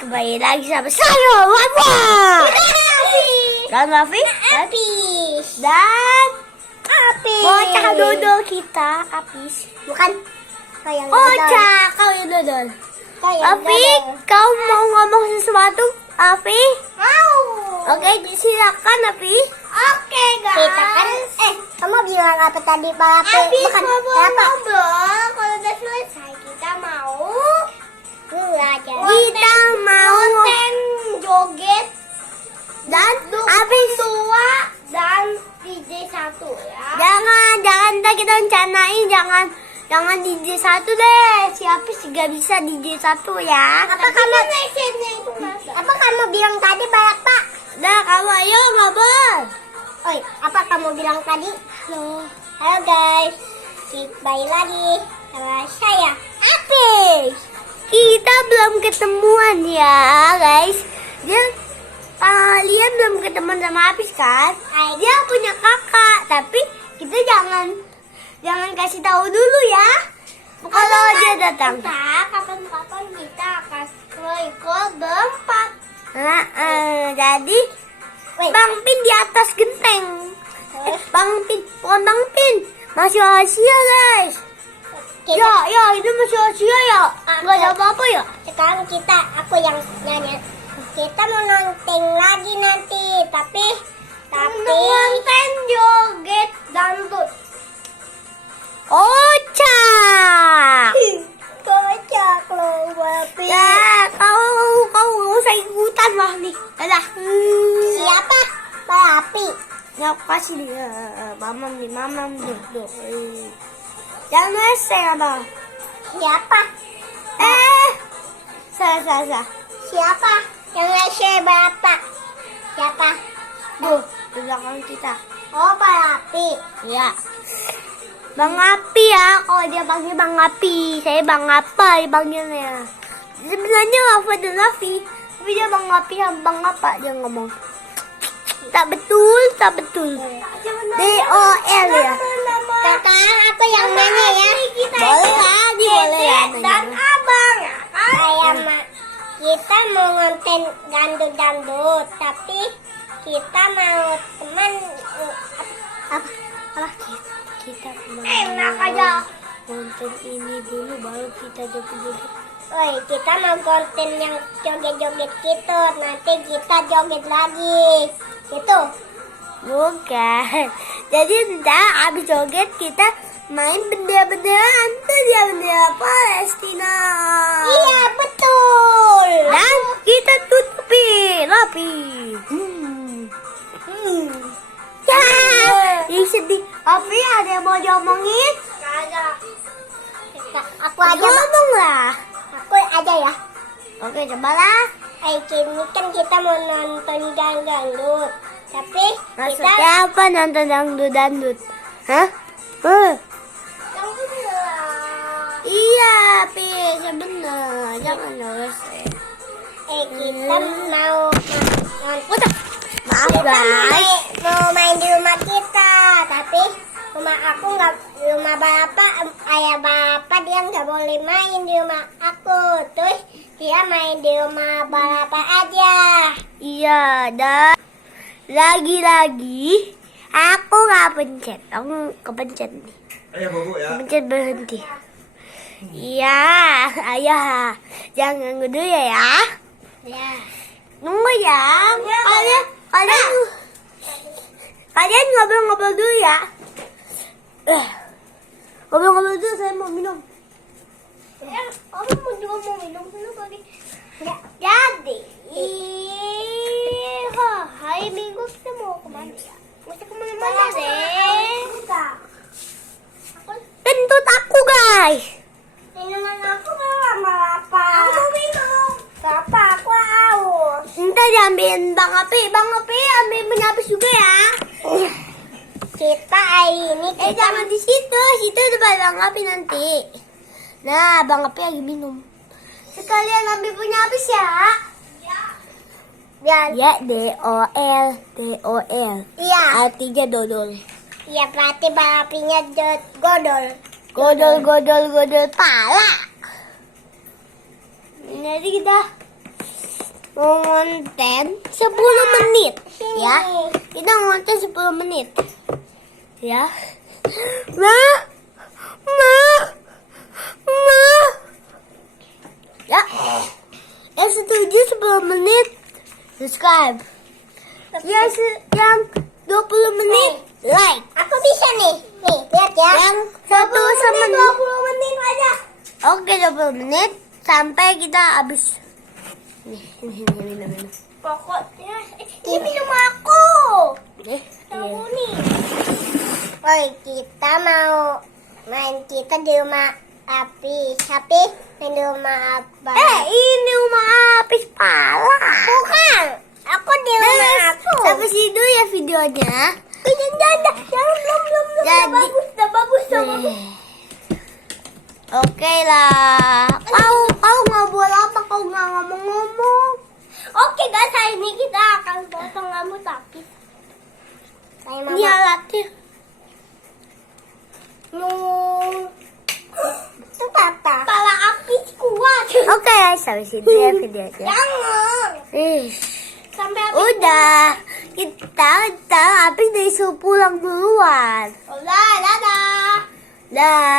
kembali lagi sama saya, Wawa. Dan Raffi, dan Apis. Bocah dodol kita, Apis. Bukan. Kayak Bocah, kau yang dodol. Api, kau mau ngomong sesuatu, Api? Mau. Oke, silakan, Api. Oke, guys. Kita kan, kamu bilang apa tadi, Pak? Api, Bukan ngobrol. Kalau udah selesai, kita mau konten joget dan habis tua dan DJ satu ya. Jangan ntar kita rencanain jangan DJ satu deh. Si Apis juga bisa DJ satu ya. Apa kamu bilang tadi, Pak? Nah, kamu ayo ngobrol. Oi, apa kamu bilang tadi? Halo guys. Kembali lagi sama saya, Apis. Kita belum ketemuan ya, guys. Kalian belum ketemuan sama Apis kan? Dia punya kakak, tapi kita jangan kasih tahu dulu ya. Kalau dia datang. Kapan-kapan kita akan ikut berempat. Jadi Bang Pin di atas genteng. Bang Pin, bukan Bang Pin. Masih rahasia, guys. Ya, itu masih rahasia ya. Nggak ada apa-apa ya. Sekarang aku yang nyanyi. Kita mau nonton lagi nanti, tapi nonton joget dangdut. Kocak. Kocak loh, Bapi. Ya, kau nggak usah ikutan lah nih. Dadah. Siapa? Bapi. Ya, aku kasih dia. Mamam nih. Jangan meseng abang. Siapa? Salah. Siapa? Yang lese Bapak. Siapa? Tuh, di belakang kita. Oh, Bapi. Ya. Bang Api ya, kalau dia panggil Bang Api, saya Bang Apa dipanggilnya. Sebenarnya Wafa dan Raffi, tapi dia Bang Api sama Bang Apa dia ngomong. Tak betul. DOL ya. Sekarang aku yang nanya ya. Boleh lah, boleh ya. Dan abang. Kita mau ngonten dangdut, tapi kita mau teman Apa kita mau enak aja. konten ini dulu baru kita joget-joget. Woi, kita mau konten yang joget-joget gitu. Nanti kita joget lagi. Gitu. Bukan. Jadi ntar abis joget kita main bendera-bendera hantu ya, bendera Palestina. Iya, betul. Dan kita tutupin Rapi. Ya, ini sedih. Rapi ada yang mau diomongin? Kagak. Aku aja. Ngomong lah. Aku aja ya. Oke, cobalah. Ini kan kita mau nonton dangdut. Tapi Maksudnya apa nonton dangdut? Hah? Iya, Pi, bener. Jangan terus. Kita mau Maaf guys. mau main di rumah kita, tapi rumah aku nggak, rumah bapak, ayah bapak dia nggak boleh main di rumah aku, terus dia main di rumah bapak aja. Iya, dan lagi-lagi aku nggak pencet, aku kepencet nih. Ayo bobo ya. Pencet berhenti. Iya, ayah, jangan ganggu dulu ya. Ya. Nunggu ya. Kalian ngobrol-ngobrol dulu ya. Ngobrol-ngobrol dulu, saya mau minum. Kamu juga mau minum dulu kali. Ya, jadi, hari Minggu kita mau kemana ya? Mesti kemana-mana deh. Kentut aku guys. Minuman aku belum apa. Aku mau minum. Apa? Aku haus. Ntar diambilin Bang Api ambil punya Apis juga ya. Kita hari ini Jangan di situ depan Bang Api nanti. Nah, Bang Api lagi minum. Sekalian ambil punya Apis ya. Ya, DOL. Iya. Artinya dodol. Iya, berarti balapinya godol. Godol pala. Jadi kita ngonten 10 menit. Sini. Ya, kita ngonten 10 menit. Ya. Ma. Ya. Yang setuju 10 menit subscribe. Yang 20 menit like. Aku bisa nih. Nih, lihat ya. Yang 1 menit 20 menit aja. Oke, 20 menit sampai kita habis. Nih, minum. Pokoknya ini minum aku. Aku nih. Oi, kita mau main kita di rumah api. Tapi main di rumah apa? Ini rumah Apis pala. Bukan. Aku di rumah aku. Sampai situ ya videonya. Jangan, belum. Jadi- Udah bagus. Oke lah. Kau nggak buat apa? Kau nggak ngomong-ngomong. Oke guys, hari ini kita akan potong rambut tapi saya mau Ini alatnya. itu papa. Kepala api kuat. Oke, sampai situ ya videonya. Jangan. Ih, Sampai api. udah. Kita habis disuruh pulang duluan. Udah, dadah. Dah.